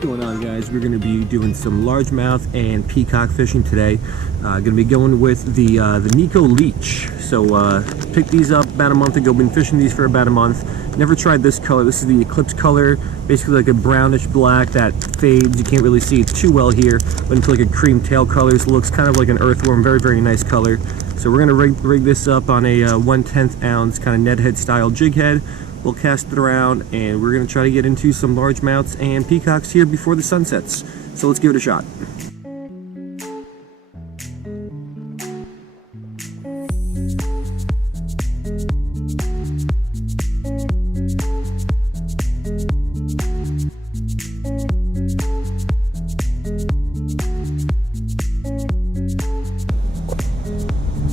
Going on, guys? We're going to be doing some largemouth and peacock fishing today. Going to be going with the Nikko Leech. So picked these up about a month ago. Been fishing these for about a month. Never tried this color. This is the eclipse color, basically like a brownish black that fades. You can't really see it too well here. Went into like a cream tail color. So it looks kind of like an earthworm. Very, very nice color. So we're going to rig this up on a 1/10 ounce kind of Ned head style jig head. We'll cast it around and we're going to try to get into some largemouths and peacocks here before the sun sets. So let's give it a shot.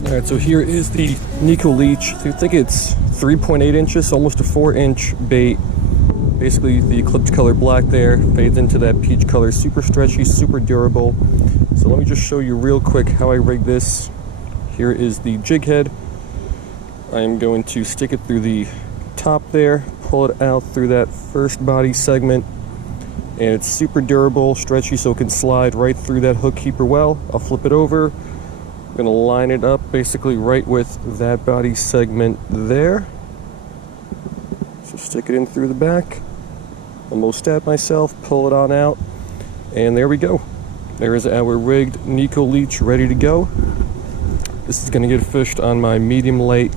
Alright, so here is the Nikko Leech. I think it's 3.8 inches, almost a 4-inch bait. Basically the eclipse color black there, fades into that peach color, super stretchy, super durable. So let me just show you real quick how I rig this. Here is the jig head. I am going to stick it through the top there, pull it out through that first body segment, and it's super durable, stretchy, so it can slide right through that hook keeper well. I'll flip it over. I'm going to line it up basically right with that body segment there. So stick it in through the back. Almost stabbed myself, pull it on out, and there we go. There is our rigged Nikko Leech ready to go. This is going to get fished on my medium light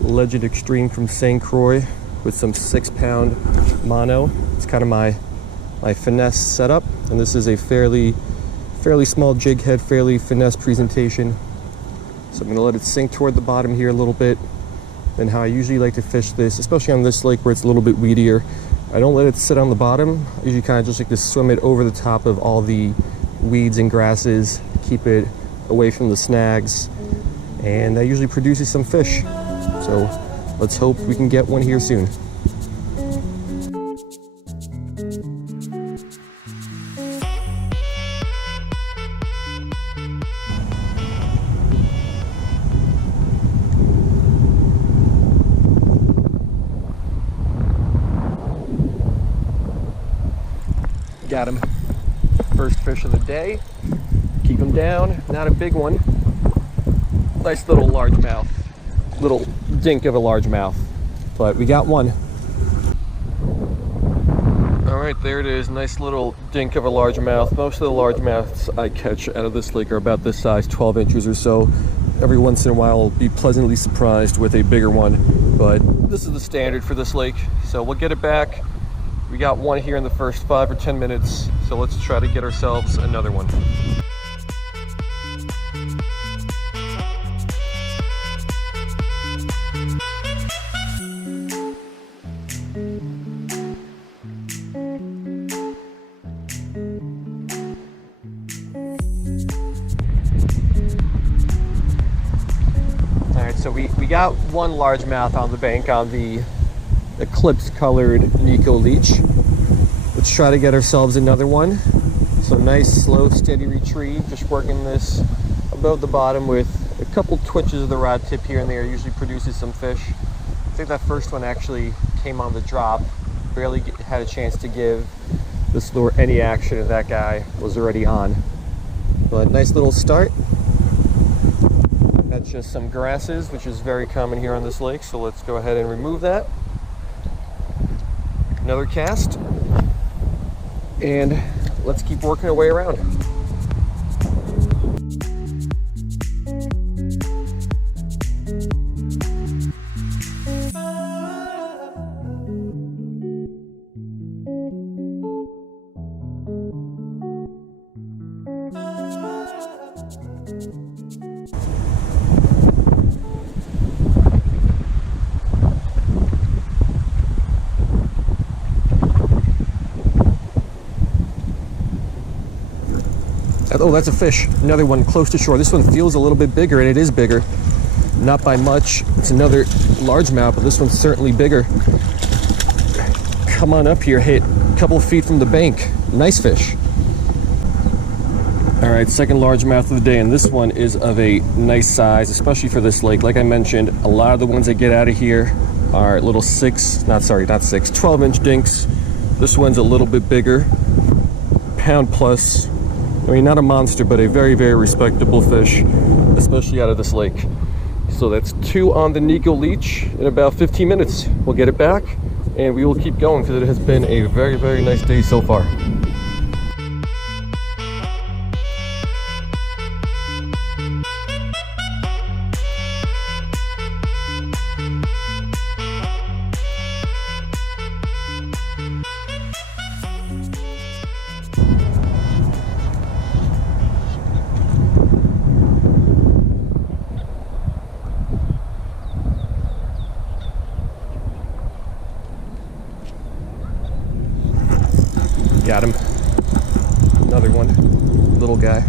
Legend Extreme from St. Croix with some 6-pound mono. It's kind of my finesse setup, and this is a fairly small jig head, fairly finesse presentation. So I'm going to let it sink toward the bottom here a little bit. And how I usually like to fish this, especially on this lake where it's a little bit weedier, I don't let it sit on the bottom. I usually kind of just like to swim it over the top of all the weeds and grasses, keep it away from the snags, and that usually produces some fish. So let's hope we can get one here soon. Got him. First fish of the day. Keep him down. Not a big one. Nice little largemouth. Little dink of a largemouth. But we got one. Alright, there it is. Nice little dink of a largemouth. Most of the largemouths I catch out of this lake are about this size, 12 inches or so. Every once in a while I'll be pleasantly surprised with a bigger one. But this is the standard for this lake. So we'll get it back. We got one here in the first 5 or 10 minutes, so let's try to get ourselves another one. All right, so we got one largemouth on the bank on the eclipse colored Nikko Leech. Let's try to get ourselves another one. So nice, slow, steady retrieve. Just working this above the bottom with a couple twitches of the rod tip here and there. Usually produces some fish. I think that first one actually came on the drop. Barely had a chance to give this lure any action, and that guy was already on. But nice little start. That's just some grasses, which is very common here on this lake. So let's go ahead and remove that. Another cast, and let's keep working our way around. Oh, that's a fish. Another one close to shore. This one feels a little bit bigger, and it is bigger. Not by much. It's another largemouth, but this one's certainly bigger. Come on up here, hit a couple of feet from the bank. Nice fish. All right, second largemouth of the day, and this one is of a nice size, especially for this lake. Like I mentioned, a lot of the ones that get out of here are little 12-inch dinks. This one's a little bit bigger. pound plus. I mean, not a monster, but a very, very respectable fish, especially out of this lake. So that's 2 on the Nikko Leech in about 15 minutes. We'll get it back and we will keep going because it has been a very, very nice day so far. Got him. Another one. Little guy.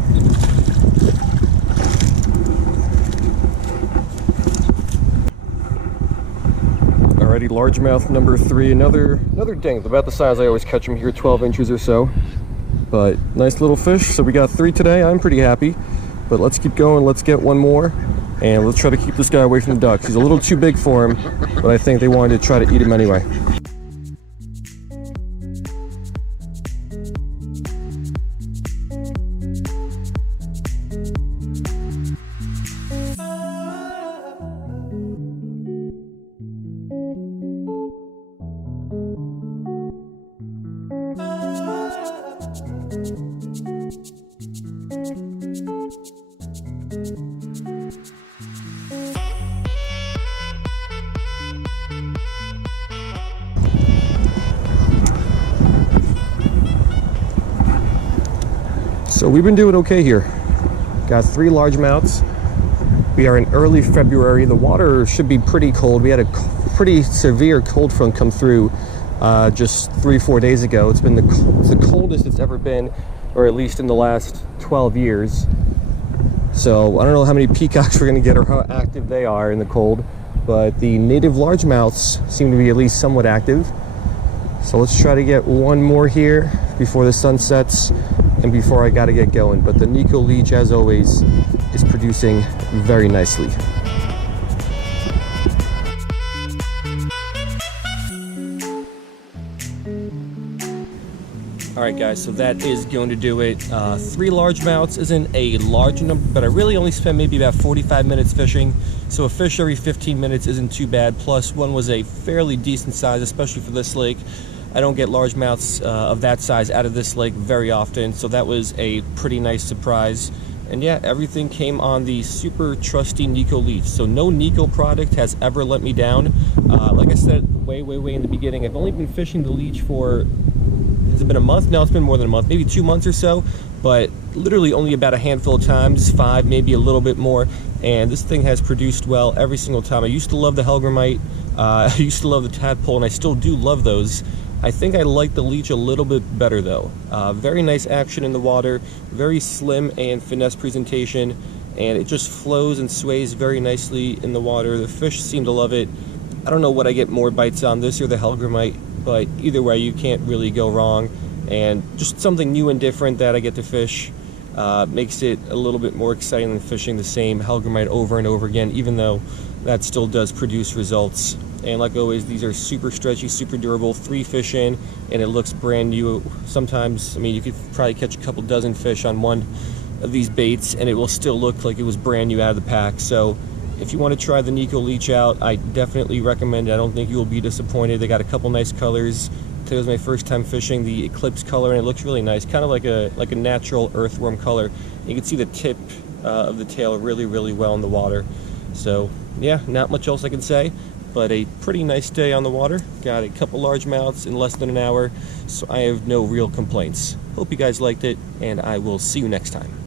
Alrighty, largemouth number 3. Another dink. About the size I always catch them here, 12 inches or so. But nice little fish. So we got 3 today. I'm pretty happy. But let's keep going. Let's get one more. And let's try to keep this guy away from the ducks. He's a little too big for him, but I think they wanted to try to eat him anyway. So we've been doing okay here. Got 3 largemouths. We are in early February. The water should be pretty cold. We had a pretty severe cold front come through just 3-4 days ago. It's been the coldest it's ever been, or at least in the last 12 years. So I don't know how many peacocks we're gonna get or how active they are in the cold, but the native largemouths seem to be at least somewhat active. So let's try to get one more here before the sun sets and before I gotta get going. But the Nikko Leech, as always, is producing very nicely. All right, guys, so that is going to do it. 3 largemouths isn't a large number, but I really only spent maybe about 45 minutes fishing. So a fish every 15 minutes isn't too bad. Plus, one was a fairly decent size, especially for this lake. I don't get largemouths of that size out of this lake very often, so that was a pretty nice surprise. And yeah, everything came on the super trusty Nikko Leech. So no Nikko product has ever let me down. Like I said way in the beginning, I've only been fishing the Leech for, has it been a month? No, it's been more than a month, maybe 2 months or so, but literally only about a handful of times, 5, maybe a little bit more, and this thing has produced well every single time. I used to love the Largemouth, I used to love the tadpole, and I still do love those. I think I like the Leech a little bit better though. Very nice action in the water, very slim and finesse presentation, and it just flows and sways very nicely in the water. The fish seem to love it. I don't know what I get more bites on, this or the Largemouth, but either way you can't really go wrong. And just something new and different that I get to fish makes it a little bit more exciting than fishing the same Largemouth over and over again, even though that still does produce results. And like always, these are super stretchy, super durable. 3 fish in, and it looks brand new. Sometimes, I mean, you could probably catch a couple dozen fish on one of these baits, and it will still look like it was brand new out of the pack. So if you want to try the Nikko Leech out, I definitely recommend it. I don't think you will be disappointed. They got a couple nice colors. Today was my first time fishing the eclipse color, and it looks really nice, kind of like a natural earthworm color. You can see the tip of the tail really well in the water. So yeah, not much else I can say, but a pretty nice day on the water. Got a couple largemouths in less than an hour, so I have no real complaints. Hope you guys liked it, and I will see you next time.